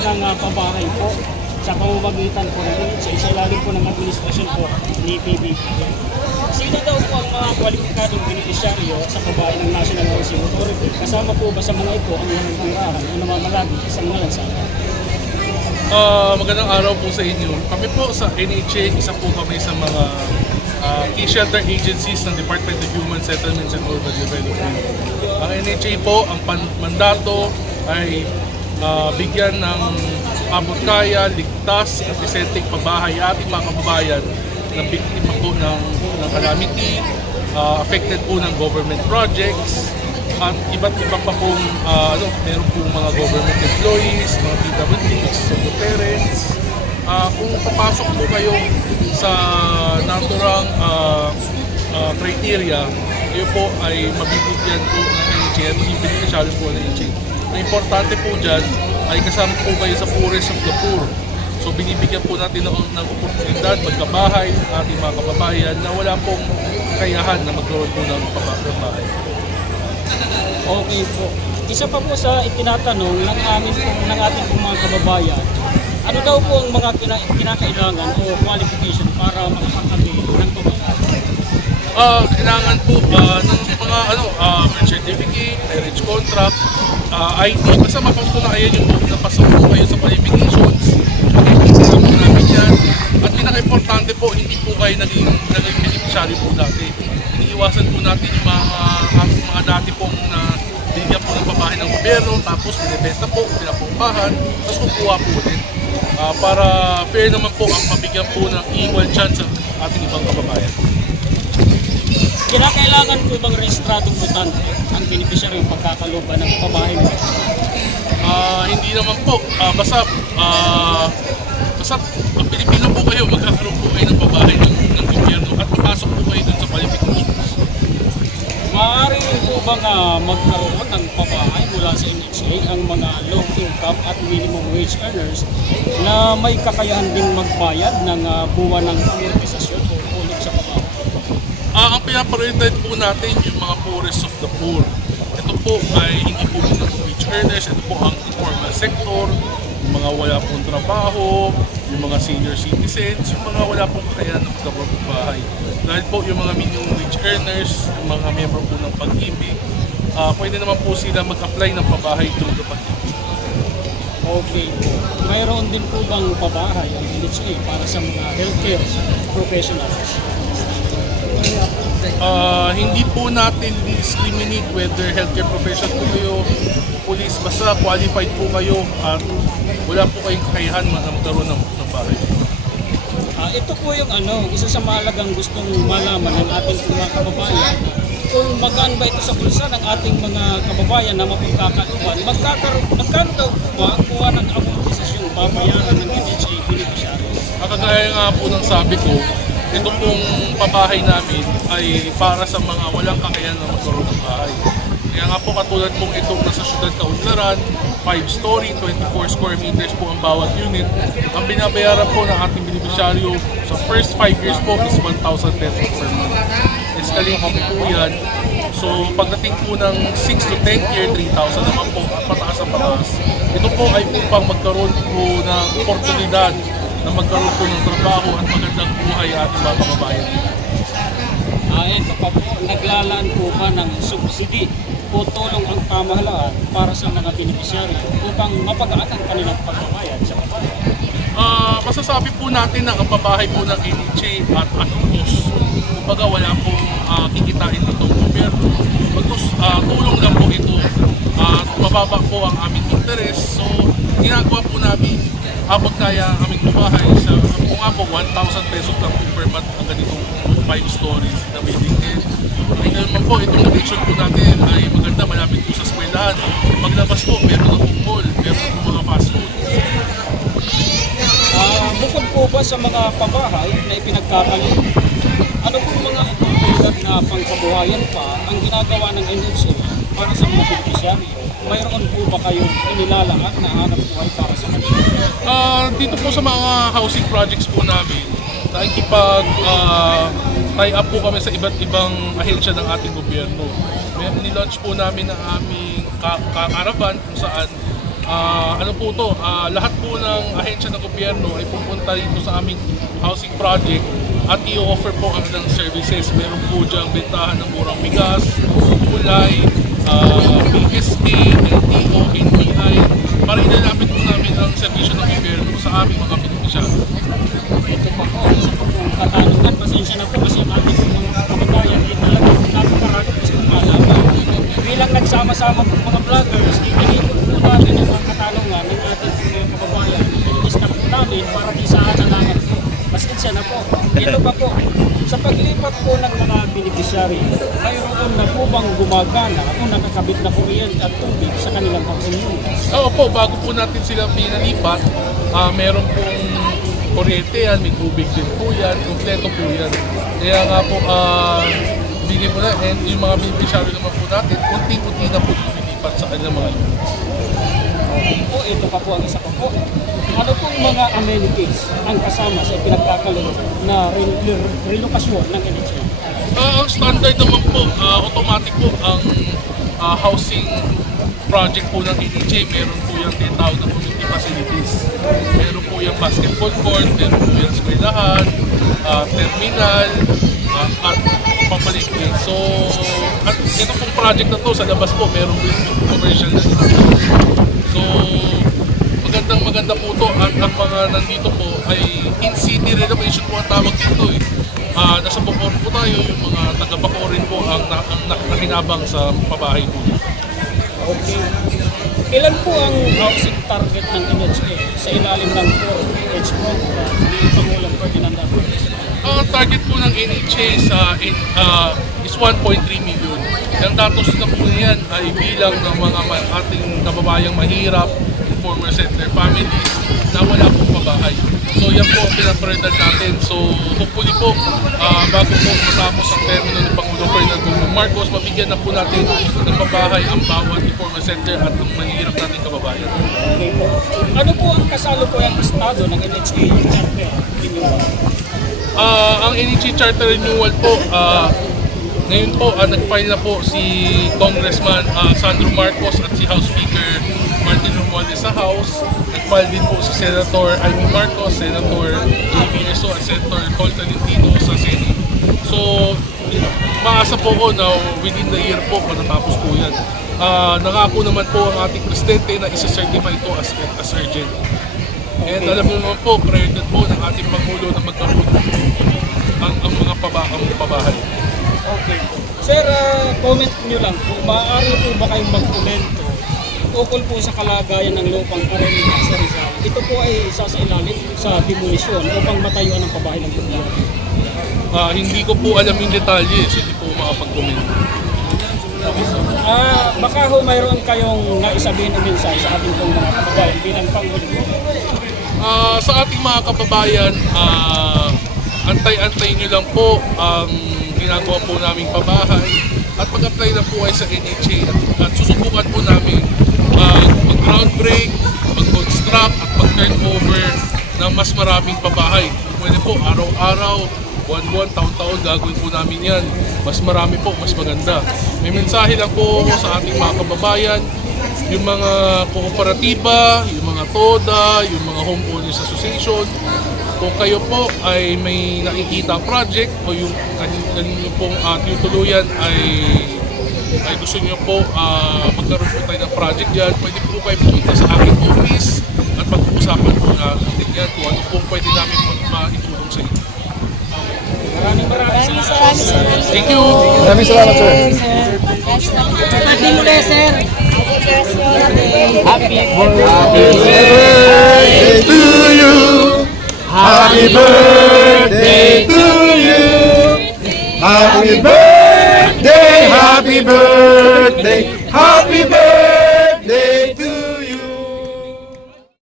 ng pabahay po sa pamamagitan po ng NHA sa ilalim po ng administrasyon po ni PBB. Sino daw po ang mga kwalipikadong benepisyaryo sa pabahay ng National Housing Authority? Kasama po ba sa mga ito ang walang tirahan o namamalagi sa mga lansana? Magandang araw po sa inyo. Kami po sa NHA, isa po kami sa mga key shelter agencies ng Department of Human Settlements and Urban Development. Ang NHA po, ang mandato ay bigyan ng abot-kaya, ligtas at decenteng pabahay ating mga kababayan na biktima po ng calamity, affected po ng government projects, at iba't iba pa pong meron pong mga government employees, mga PWDs, solo parents. Kung papasok po kayo sa naturang criteria, kayo po ay mabibigyan po ng NHA at maging beneficiary po ng NHA. Ang importante po dyan ay kasama po kayo sa poorest of the poor. So binibigyan po natin ng oportunidad, magkabahay, ating mga kababayan na wala pong kakayahan na magkaroon po ng bahay. Okay po. Isa pa po sa itinatanong ng ating mga kababayan, ano daw po ang mga kinakailangan o qualification para makapagkabili ng pabahay? Kailangan po ng mga birth certificate, marriage contract, ID, basta mapatunayan yung po napasok po kayo sa qualifications. Makikita po namin yan. At pinaka-importante po, hindi po kayo naging beneficiary po dati. Iniiwasan po natin yung mga dati pong bigyan po ng pabahay ng gobyerno, tapos binibenta po, pinapumpahan, tapos kukuha po ulit. Para fair naman po ang mabigyan po ng equal chance sa ating ibang kababayan. Kinakailangan po bang rehistradong botante ang beneficiary yung pagkakaluban ng pabahay mo? Hindi naman po. Basta ang Pilipino po kayo, magkakaroon po kayo ng pabahay ng gobyerno at papasok po kayo dun sa qualifications. Maaari po bang magkaroon ng pabahay mula sa NHA ang mga low income at minimum wage earners na may kakayahan ding magbayad ng buwan ng amortisasyon o ulit sa pabahay? Ang pinaprioritize po natin yung mga poorest of the poor. Ito po ay hindi po minimum wage earners, ito po ang informal sector, yung mga wala pong trabaho, yung mga senior citizens, yung mga wala pong kakayahan ng magkabahay. Dahil po yung mga minimum wage earners, yung mga member po ng Pag-ibig, pwede naman po sila mag-apply ng pabahay through the Pag-ibig. Okay. Mayroon din po bang pabahay ang NHA para sa mga healthcare professionals? Hindi po natin discriminate whether healthcare professionals po kayo, police, basta qualified po kayo at wala po kayong kakayahan magkaroon ng bahay. Ito po yung isa sa mahalagang gustong malaman ng ating mga kababayan. Kung magkano ba ito sa bulsa ng ating mga kababayan na mapagkakaluban, magkano daw ba ang kuha ng amortisasyon babayaran ng NHA beneficiaries? Kagaya nga po ng sabi ko, ito pong pabahay namin ay para sa mga walang kakayahan na magkaroon ng bahay. Kaya nga po katulad pong itong nasa Syudad Kaunlaran, 5-story, 24 square meters po ang bawat unit. Ang binabayaran po ng ating beneficiaryo sa first 5 years po is 1,000 pesos per month. Escalating po yan. So pagdating po ng 6 to 10 year, 3,000 naman po at pataas ang pataas. Ito po ay upang magkaroon po ng oportunidad na magkaroon po ng trabaho at magandang buhay ating mga kababayan. Ito pa po, naglalaan po ba ng subsidy o tulong ang pamahalaan para sa mga beneficiary upang mapagaan ang kanilang pagbabayad sa pabahay? Masasabi po natin na ang pabahay po ng NHA at anunos. Kumbaga wala pong kikitain itong gobyerno. Tulong lang po ito at mababa po ang aming interest. So ginagawa po namin habang kaya ang aming pabahay sa kung nga po 1,000 pesos lang po per month ang ganitong 5 stories na building. Kaya naman po itong location po natin ay maganda, malapit po sa eskwelahan. Maglabas po, meron na po mall, meron po mga fast food. Bukod po ba sa mga pabahay na ipinagkakalit, ano po mga itinutulat na pangkabuhayan pa ang ginagawa ng NHA para sa mga beneficiary? Mayroon po ba kayong inilalaan na hanap buhay para sa kanila? Dito po sa mga housing projects po namin, tie up po kami sa iba't ibang ahensya ng ating gobyerno. Nilaunch po namin ang aming caravan kung saan ano po to, lahat po ng ahensya ng gobyerno ay pupunta rito sa aming housing project at i-offer po ang ng services. Meron po diyang bentahan ng murang bigas, kulay, PSA, LTO, NBI, para ilalapit po namin ang servisyo ng gobyerno sa aming mga beneficiary. Ito pa po, isa po pong katanungan. Pasensya na po kasi ang ating mga kababayan ay talagang napakarami gustong malaman. Bilang nagsama-sama po mga vloggers, itinipot po natin ang mga katanungan ng ating mga kababayan. Ililista po namin para di saan na naman po. Pasensya na po. Ito pa po, sa paglipat po ng mga beneficiary, mayroon na po bang gumagana o nakakabit na kuryente at tubig sa kanilang housing units? Oo po, bago po natin sila pinalipat, meron pong kuryente yan, may tubig din po yan, kompleto po yan. Kaya nga po, bigyan mo na, and yung mga beneficiary naman po natin, unti-unti na po lumilipat sa kanilang mga units. O ito pa po ang isa pa po. Ano pong mga amenities ang kasama sa pinagkakaroon na relokasyon ng NHA? Ang standard naman po, automatic po ang housing project po ng NHA. Meron po yung tinatawag na community facilities. Meron po yung basketball court, meron po yung eskwelahan, terminal, at papalikwe. So, at ito pong project na to sa labas po, meron po yung commercial na ito. So, maganda po to at ang mga nandito po ay in-city renovation po ang tawag dito eh. Nasa Bacoor po tayo, yung mga taga-Bacorin po ang nakinabang sa pabahay po. Okay. Ilan po ang housing target ng NHA sa ilalim ng 4H program ni Pangulong Ferdinand Marcos? Ang target po ng NHA is 1.3 million. Ang datos na po niyan ay bilang ng mga ating kababayang mahirap, informal center families na wala pong pabahay. So yan po ang pinaprioridad natin. So hopefully po, bago po matapos ang termino ni Pangulong Ferdinand Marcos, mabigyan na po natin ng pabahay ang bawat informal center at ang mahirap nating kababayan. Okay po. Ano po ang kasalukuyang estado ng NHA Charter Renewal? Ang NHA Charter Renewal po, ngayon po, nag-file na po si Congressman Sandro Marcos at si House Speaker Martin Romualdez sa House. Nag-file din po si Senator Amy Marcos, Senator J.B. Reso at Senator Col Tolentino sa Senate. So, maasa po ko na within the year po matatapos po yan. Nangako naman po ang ating Presidente na isa-certify ito as urgent. And alam mo naman po, prioridad po ng ating Pangulo na magkaroon ang mga pabahay. Okay. Sir, comment nyo lang po, maaari po ba kayong mag-komento ukol po sa kalagayan ng lupang karamihan sa Rizal? Ito po ay isasailalim sa demolisyon upang matayuan ang pabahay ng gobyerno. Hindi ko po alam yung detalye, so hindi po makapag-comment. Baka ho mayroon kayong naisabihin na mensahe sa ating pong mga kababayan bilang Pangulo. Sa ating mga kababayan, antay-antay nyo lang po ang ginagawa po naming pabahay at pag-apply na po ay sa NHA at susubukan po namin mag-groundbreak, mag-construct at mag-turnover ng mas maraming pabahay. Pwede po araw-araw, buwan-buwan, taon-taon gagawin po namin yan. Mas marami po, mas maganda. May mensahe lang po sa ating mga kababayan, yung mga kooperatiba, yung mga TODA, yung mga homeowners association. Kung kayo po ay may nakikita project o yung kanino pong tinutuluyan ay gusto nyo po magkaroon po tayo ng project dyan, pwede po kayo pumunta sa aking office at pag-uusapan po natin yan kung ano po pwede namin maitulong sa inyo. Maraming salamat. Thank you! Maraming salamat, sir. Happy muli, sir. Happy birthday to you. Happy birthday to you. Happy birthday, happy birthday, happy birthday.